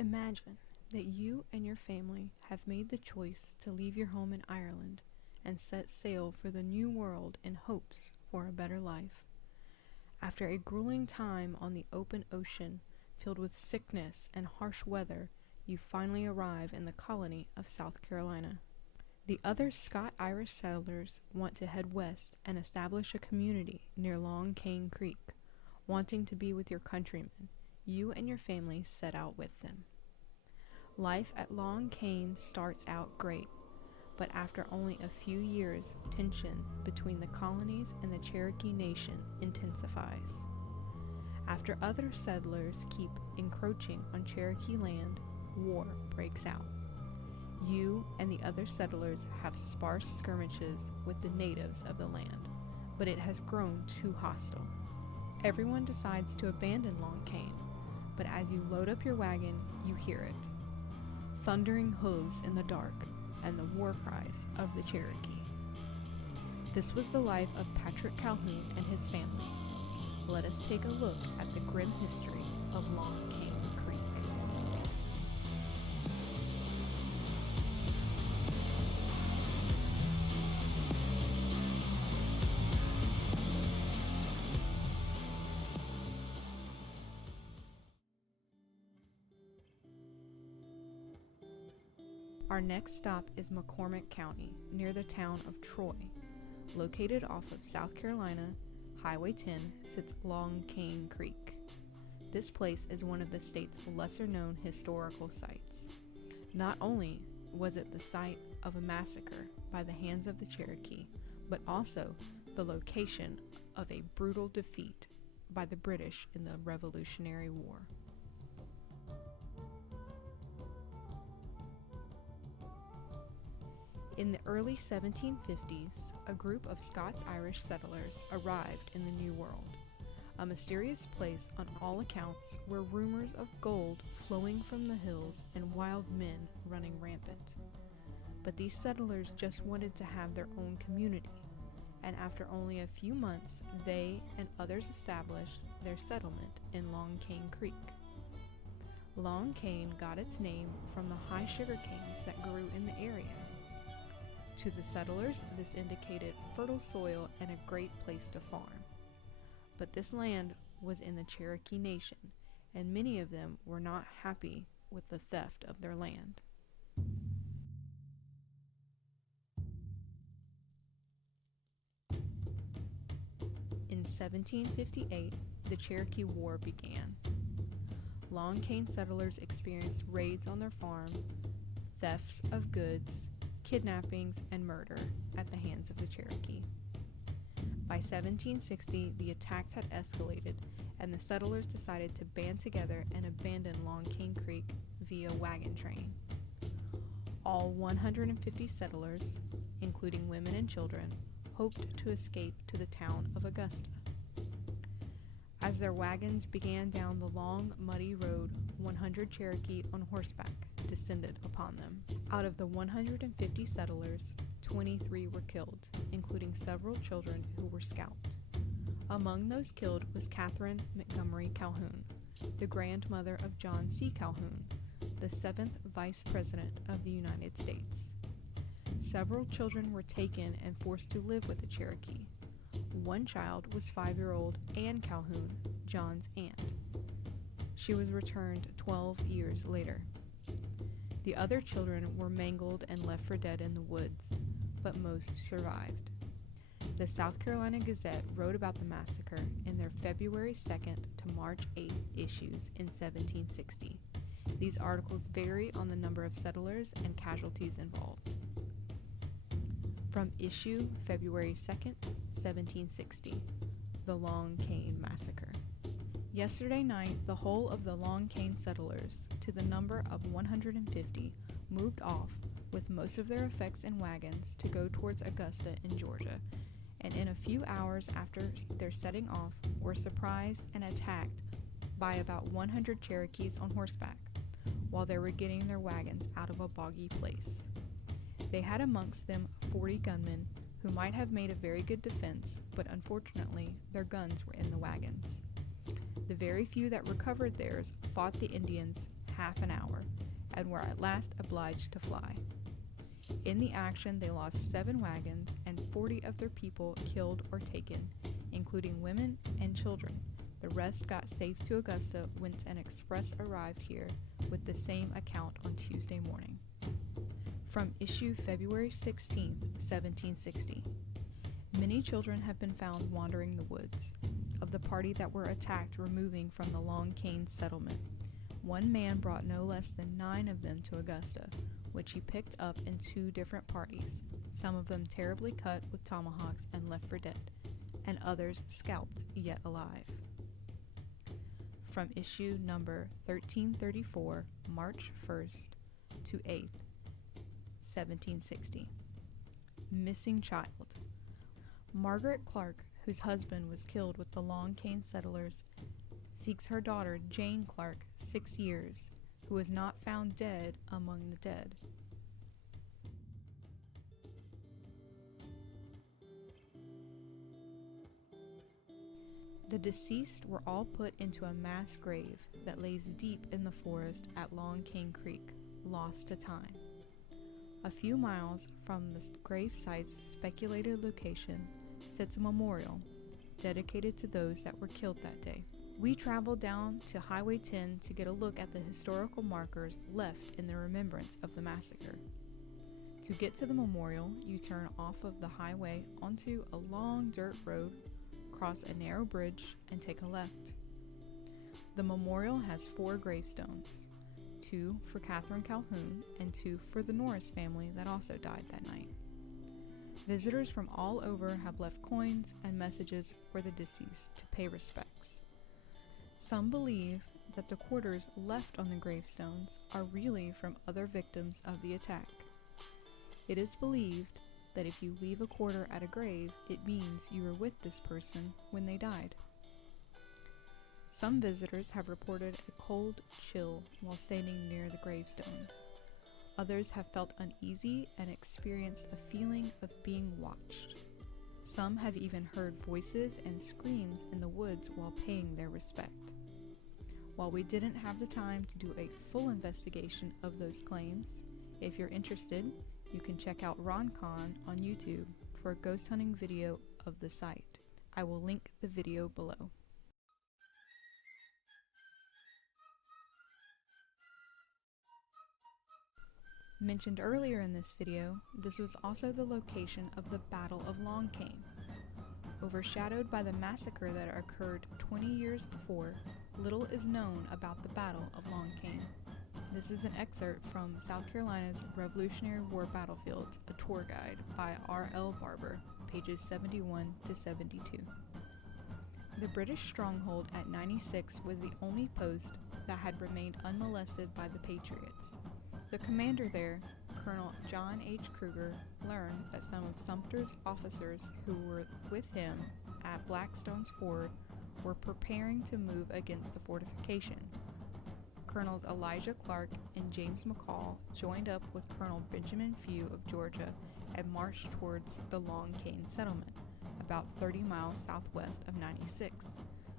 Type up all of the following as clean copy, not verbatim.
Imagine that you and your family have made the choice to leave your home in Ireland and set sail for the New World in hopes for a better life. After a grueling time on the open ocean, filled with sickness and harsh weather, you finally arrive in the colony of South Carolina. The other Scot-Irish settlers want to head west and establish a community near Long Cane Creek. Wanting to be with your countrymen, you and your family set out with them. Life at Long Cane starts out great, but after only a few years, tension between the colonies and the Cherokee Nation intensifies. After other settlers keep encroaching on Cherokee land, war breaks out. You and the other settlers have sparse skirmishes with the natives of the land, but it has grown too hostile. Everyone decides to abandon Long Cane, but as you load up your wagon, you hear it. Thundering hooves in the dark, and the war cries of the Cherokee. This was the life of Patrick Calhoun and his family. Let us take a look at the grim history of Long Cane Creek. Our next stop is McCormick County, near the town of Troy. Located off of South Carolina, Highway 10 sits Long Cane Creek. This place is one of the state's lesser-known historical sites. Not only was it the site of a massacre by the hands of the Cherokee, but also the location of a brutal defeat by the British in the Revolutionary War. In the early 1750s, a group of Scots-Irish settlers arrived in the New World, a mysterious place on all accounts where rumors of gold flowing from the hills and wild men running rampant. But these settlers just wanted to have their own community, and after only a few months, they and others established their settlement in Long Cane Creek. Long Cane got its name from the high sugar canes that grew in the area. To the settlers, this indicated fertile soil and a great place to farm. But this land was in the Cherokee Nation, and many of them were not happy with the theft of their land. In 1758, the Cherokee War began. Long Cane settlers experienced raids on their farm, thefts of goods, kidnappings, and murder at the hands of the Cherokee. By 1760, the attacks had escalated, and the settlers decided to band together and abandon Long Cane Creek via wagon train. All 150 settlers, including women and children, hoped to escape to the town of Augusta. As their wagons began down the long, muddy road, 100 Cherokee on horseback descended upon them. Out of the 150 settlers, 23 were killed, including several children who were scalped. Among those killed was Catherine Montgomery Calhoun, the grandmother of John C. Calhoun, the 7th Vice President of the United States. Several children were taken and forced to live with the Cherokee. One child was 5-year-old Anne Calhoun, John's aunt. She was returned 12 years later. The other children were mangled and left for dead in the woods, but most survived. The South Carolina Gazette wrote about the massacre in their February 2nd to March 8th issues in 1760. These articles vary on the number of settlers and casualties involved. From issue February 2nd, 1760, The Long Cane Massacre. Yesterday night, the whole of the Long Cane settlers, to the number of 150, moved off with most of their effects in wagons to go towards Augusta in Georgia, and in a few hours after their setting off were surprised and attacked by about 100 Cherokees on horseback while they were getting their wagons out of a boggy place. They had amongst them 40 gunmen who might have made a very good defense, but unfortunately their guns were in the wagons. The very few that recovered theirs fought the Indians, half an hour and were at last obliged to fly. In the action, they lost 7 wagons and 40 of their people killed or taken, including women and children. The rest got safe to Augusta whence an express arrived here with the same account on Tuesday morning. From issue February 16, 1760. Many children have been found wandering the woods, of the party that were attacked removing from the Long Cane settlement. One man brought no less than 9 of them to Augusta, which he picked up in 2 different parties, some of them terribly cut with tomahawks and left for dead, and others scalped yet alive. From issue number 1334, March 1st to 8th, 1760. Missing child. Margaret Clark, whose husband was killed with the Long Cane settlers, seeks her daughter Jane Clark, 6 years, who was not found dead among the dead. The deceased were all put into a mass grave that lays deep in the forest at Long Cane Creek, lost to time. A few miles from the grave site's speculated location sits a memorial dedicated to those that were killed that day. We traveled down to Highway 10 to get a look at the historical markers left in the remembrance of the massacre. To get to the memorial, you turn off of the highway onto a long dirt road, cross a narrow bridge, and take a left. The memorial has 4 gravestones, 2 for Catherine Calhoun and 2 for the Norris family that also died that night. Visitors from all over have left coins and messages for the deceased to pay respects. Some believe that the quarters left on the gravestones are really from other victims of the attack. It is believed that if you leave a quarter at a grave, it means you were with this person when they died. Some visitors have reported a cold chill while standing near the gravestones. Others have felt uneasy and experienced a feeling of being watched. Some have even heard voices and screams in the woods while paying their respect. While we didn't have the time to do a full investigation of those claims, if you're interested, you can check out Ron Khan on YouTube for a ghost hunting video of the site. I will link the video below. Mentioned earlier in this video, this was also the location of the Battle of Long Cane. Overshadowed by the massacre that occurred 20 years before, little is known about the Battle of Long Cane. This is an excerpt from South Carolina's Revolutionary War Battlefields, a tour guide by R.L. Barber, pages 71 to 72. The British stronghold at 96 was the only post that had remained unmolested by the Patriots. The commander there, Colonel John H. Kruger, learned that some of Sumter's officers who were with him at Blackstone's Ford were preparing to move against the fortification. Colonels Elijah Clark and James McCall joined up with Colonel Benjamin Few of Georgia and marched towards the Long Cane settlement, about 30 miles southwest of 96,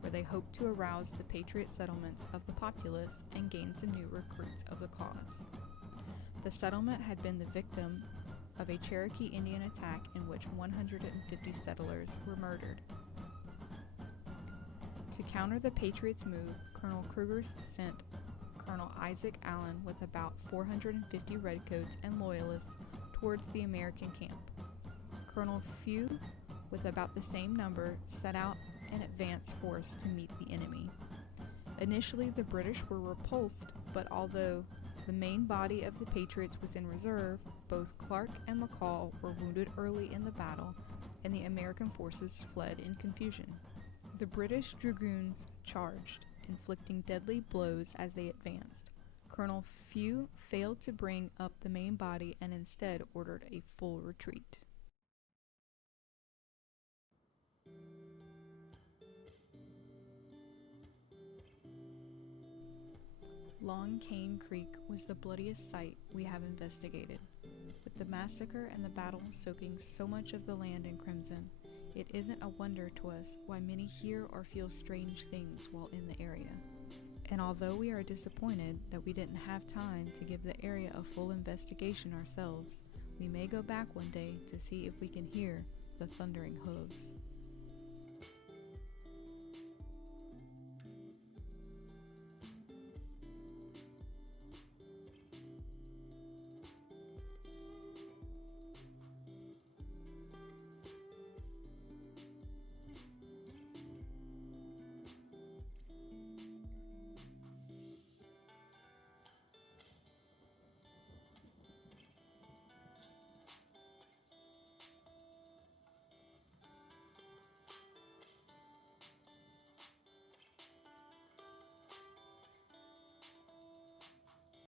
where they hoped to arouse the Patriot settlements of the populace and gain some new recruits of the cause. The settlement had been the victim of a Cherokee Indian attack in which 150 settlers were murdered. To counter the Patriots' move, Colonel Kruger sent Colonel Isaac Allen with about 450 redcoats and loyalists towards the American camp. Colonel Few, with about the same number, set out an advance force to meet the enemy. Initially, the British were repulsed, but although the main body of the Patriots was in reserve, both Clark and McCall were wounded early in the battle, and the American forces fled in confusion. The British dragoons charged, inflicting deadly blows as they advanced. Colonel Few failed to bring up the main body and instead ordered a full retreat. Long Cane Creek was the bloodiest site we have investigated. With the massacre and the battle soaking so much of the land in crimson, it isn't a wonder to us why many hear or feel strange things while in the area. And although we are disappointed that we didn't have time to give the area a full investigation ourselves, we may go back one day to see if we can hear the thundering hooves.